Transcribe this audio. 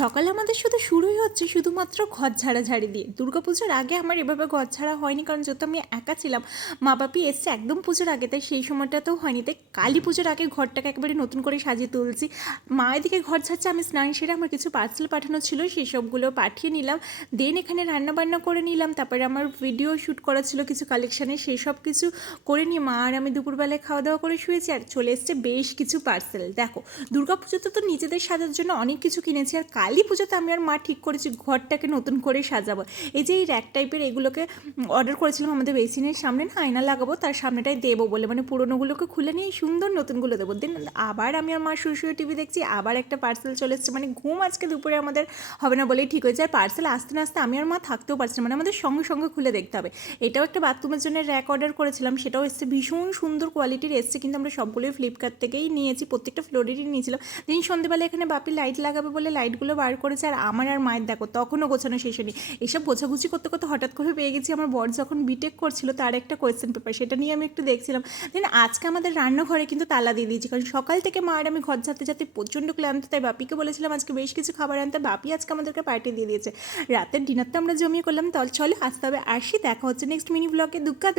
সকালে আমাদের শুরুই হচ্ছে শুধুমাত্র ঘর ঝাড়াঝাড়ি দিয়ে। দুর্গাপুজোর আগে আমার এভাবে ঘর ঝাড়া হয়নি, কারণ যেহেতু আমি একা ছিলাম, মা বাপি এসছে একদম পুজোর আগে, তাই সেই সময়টাতেও হয়নি। তাই কালী পুজোর আগে ঘরটাকে একেবারে নতুন করে সাজিয়ে তুলছি। মা এদিকে ঘর ঝাড়ছে, আমি স্নান সেরে আমার কিছু পার্সেল পাঠানো ছিল সেই সবগুলো পাঠিয়ে নিলাম। দেন এখানে রান্নাবান্না করে নিলাম, তারপরে আমার ভিডিও শ্যুট করা ছিল কিছু কালেকশানে, সেই সব কিছু করে নিয়ে মা আর আমি দুপুরবেলায় খাওয়া দাওয়া করে শুয়েছি। আর চলে এসছে বেশ কিছু পার্সেল। দেখো, দুর্গাপুজোতে তো নিজেদের সাজার জন্য অনেক কিছু কিনেছি, আর কালী পুজোতে আমি আর মা ঠিক করেছি ঘরটাকে নতুন করে সাজাবো। এই যে এই র্যাক টাইপের এগুলোকে অর্ডার করেছিলাম, আমাদের বেসিনের সামনে না আয়না লাগাবো, তার সামনেটাই দেবো বলে, মানে পুরোনোগুলোকে খুলে নিয়ে সুন্দর নতুনগুলো দেবো। দেন আবার আমি আর মা শুয়ে টিভি দেখছি, আবার একটা পার্সেল চলে এসছে। মানে ঘুম আজকে দুপুরে আমাদের হবে না বলেই ঠিক হয়েছে। আর পার্সেল আসতে না আসতে আমি আর মা থাকতেও পারছি না, মানে আমাদের সঙ্গে সঙ্গে খুলে দেখতে হবে। এটাও একটা বাথরুমের জন্য র্যাক অর্ডার করেছিলাম, সেটাও এসছে, ভীষণ সুন্দর কোয়ালিটির এসছে, কিন্তু আমরা সবগুলোই ফ্লিপকার্ট থেকেই নিয়েছি, প্রত্যেকটা ফ্লোরেরই নিয়েছিলাম। দিন সন্ধ্যেবেলা এখানে বাপি লাইট লাগাবে বলে লাইটগুলো বার করেছে, আর আমার আর মায়ের দেখো তখনও গোছানো শেষ হয়নি। এসব গোছাগুছি করতে করতে হঠাৎ করে পেয়ে গেছি আমার বর যখন বিটেক করছিল তার একটা কোয়েশ্চেন পেপার, সেটা নিয়ে আমি একটু দেখছিলাম। দেন আজকে আমাদের রান্নাঘরে কিন্তু তালা দিয়ে দিয়েছি, কারণ সকাল থেকে মা আর আমি ঘর ঝাড়তে ঝাড়তে প্রচণ্ড ক্লান্ত, তাই বাপিকে বলেছিলাম আজকে বেশ কিছু খাবার আনতে, বাপি আজকে আমাদেরকে পার্টি দিয়ে দিয়েছে। রাতের ডিনারটা আমরা জমিয়ে করলাম। চলো আসতে হবে, আসি, দেখা হচ্ছে নেক্সট মিনি ব্লগে। দুগ্গা।